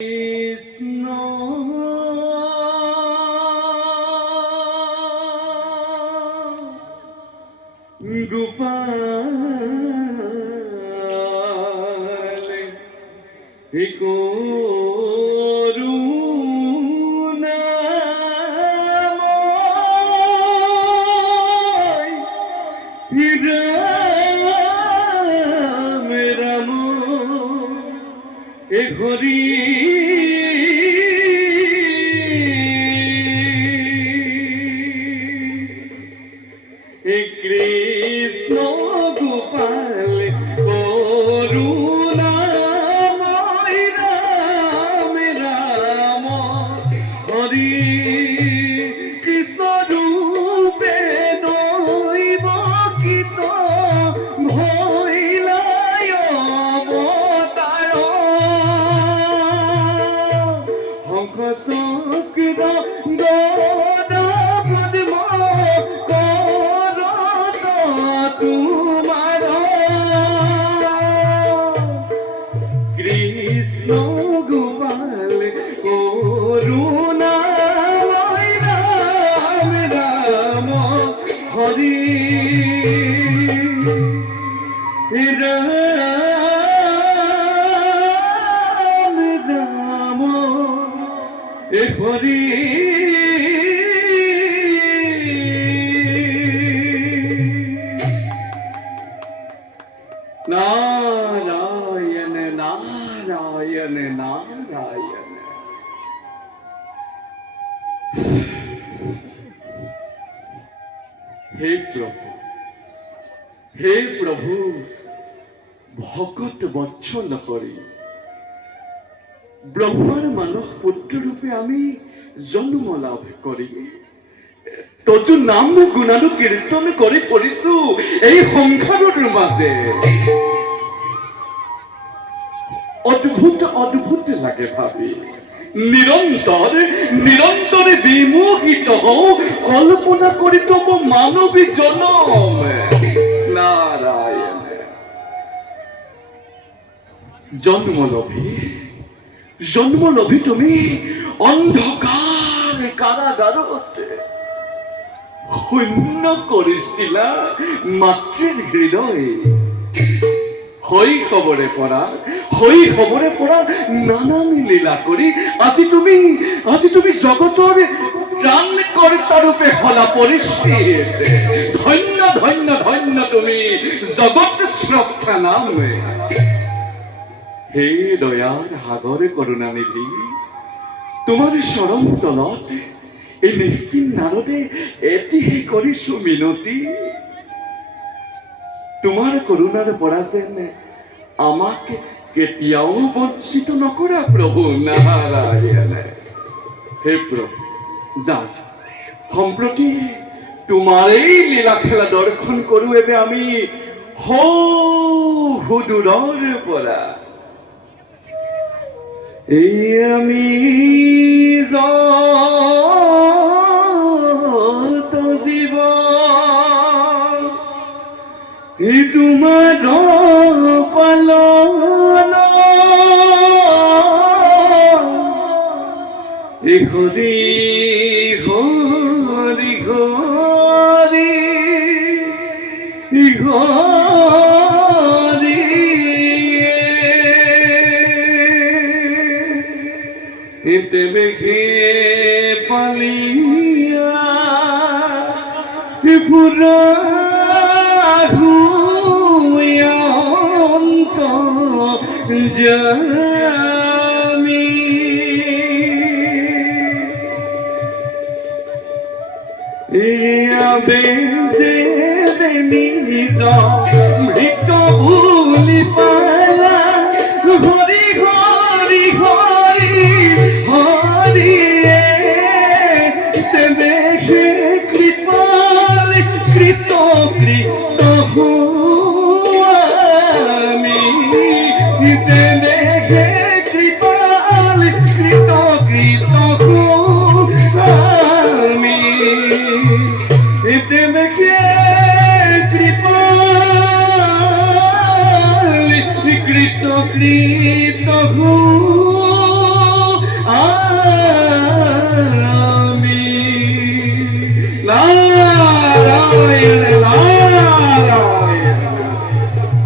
কৃষ্ণ গোপাল হে করুণাময় রাম রাম এ হরি কৃষ্ণ গোপাল করুণাময় রাম রাম হরি কৃষ্ণ রূপে দৈবকিত ভৈলায় অবতার হংস চক্র গদা পদ্ম তোমার কৃষ্ণ গোপাল করুণাময় রাম রাম হরি রাম রাম এ হরি নারায়ণ নারায়ণ নারায়ণ হে প্রভু ভকত বৎসল হরি ব্রহ্মার মানস পুত্র রূপে আমি জন্ম লাভ করি তজু নাম গুণানু কীৰ্তন কৰি ফুৰিছো এই সংসাৰৰ মাজে অদ্ভুত অদ্ভুত লাগে ভাবি নিৰন্তৰে বিমোহিত হওঁ কল্পনা কৰি তব মানৱী জনম নাৰায়ণ জন্ম লভি তুমি অন্ধকাৰ কাৰাগাৰত শূন্য কৰিছিলা মাতৃৰ হৃদয় শৈশৱৰে পৰা নানান লীলা কৰি আজি তুমি জগতৰ ত্ৰাণকৰ্তা ৰূপে হলা পৰিচিত ধন্য ধন্য ধন্য তুমি জগত স্ৰষ্টা নাম হে দয়াৰ সাগৰ কৰুণানিধি তোমাৰ চৰণ তলত এই নিষ্কিন নাৰদে এটিহে কৰিছো মিনতি তোমাৰ কৰোণাৰ পৰা যেন আমাক কেতিয়াও বঞ্চিত নকৰা প্ৰভু নাৰায়ণ হে প্ৰভু যা সম্প্ৰতি তোমাৰ এই লীলা খেলা দৰ্শন কৰো এবে আমি সুদূৰৰ পৰা এই আমি তোমার পালন হরি হরি হরি হরি দেবে হে পালিয়া পুরা জামি বেজে নিজ মৃত ভুলি